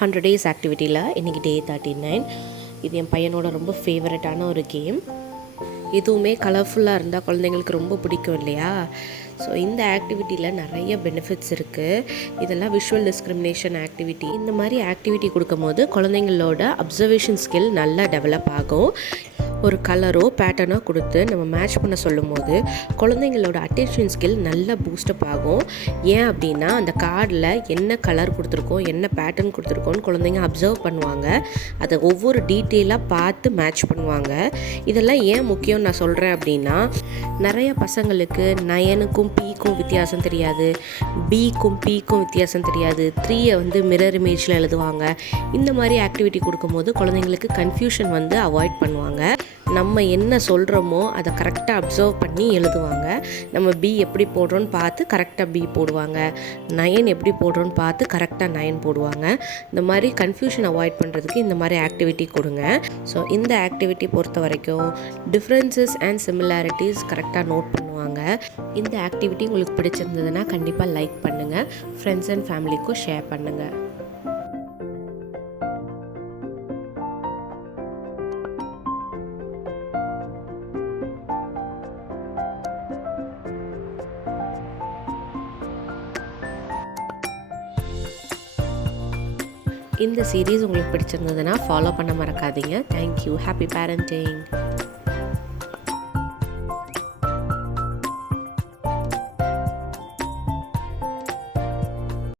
100 days ஆக்டிவிட்டியில் இன்றைக்கி டே 39. இது என் பையனோட ரொம்ப ஃபேவரட்டான ஒரு கேம். எதுவுமே கலர்ஃபுல்லாக இருந்தால் குழந்தைங்களுக்கு ரொம்ப பிடிக்கும் இல்லையா? ஸோ இந்த ஆக்டிவிட்டியில் நிறைய பெனிஃபிட்ஸ் இருக்குது. இதெல்லாம் விஷுவல் டிஸ்கிரிமினேஷன் ஆக்டிவிட்டி. இந்த மாதிரி ஆக்டிவிட்டி கொடுக்கும்போது குழந்தைங்களோட அப்சர்வேஷன் ஸ்கில் நல்லா டெவலப் ஆகும். ஒரு கலரோ பேட்டர்னோ கொடுத்து நம்ம மேட்ச் பண்ண சொல்லும் போது குழந்தைங்களோட அட்டென்ஷன் ஸ்கில் நல்லா பூஸ்டப் ஆகும். ஏன் அப்படின்னா அந்த கார்டில் என்ன கலர் கொடுத்துருக்கோம், என்ன பேட்டர்ன் கொடுத்துருக்கோன்னு குழந்தைங்க அப்சர்வ் பண்ணுவாங்க. அதை ஒவ்வொரு டீட்டெயிலாக பார்த்து மேட்ச் பண்ணுவாங்க. இதெல்லாம் ஏன் முக்கியம் நான் சொல்கிறேன் அப்படின்னா, நிறைய பசங்களுக்கு 9க்கும் Pக்கும் வித்தியாசம் தெரியாது, Bக்கும் Pக்கும் வித்தியாசம் தெரியாது, 3யை வந்து மிரர் இமேஜில் எழுதுவாங்க. இந்த மாதிரி ஆக்டிவிட்டி கொடுக்கும்போது குழந்தைங்களுக்கு கன்ஃபியூஷன் வந்து அவாய்ட் பண்ணுவாங்க. நம்ம என்ன சொல்கிறோமோ அதை கரெக்டாக அப்சர்வ் பண்ணி எழுதுவாங்க. நம்ம B எப்படி போடுறோன்னு பார்த்து கரெக்டாக B போடுவாங்க, 9 எப்படி போடுறோன்னு பார்த்து கரெக்டாக 9 போடுவாங்க. இந்த மாதிரி கன்ஃபியூஷன் அவாய்ட் பண்ணுறதுக்கு இந்த மாதிரி ஆக்டிவிட்டி கொடுங்க. ஸோ இந்த ஆக்டிவிட்டி பொறுத்த வரைக்கும் டிஃப்ரென்சஸ் அண்ட் சிமிலாரிட்டிஸ் கரெக்டாக நோட் பண்ணுவாங்க. இந்த ஆக்டிவிட்டி உங்களுக்கு பிடிச்சிருந்ததுன்னா கண்டிப்பாக லைக் பண்ணுங்கள், ஃப்ரெண்ட்ஸ் அண்ட் ஃபேமிலிக்கும் ஷேர் பண்ணுங்கள். இந்த சீரீஸ் உங்களுக்கு பிடிச்சிருந்ததுன்னா ஃபாலோ பண்ண மறக்காதீங்க. தேங்க்யூ. Happy parenting.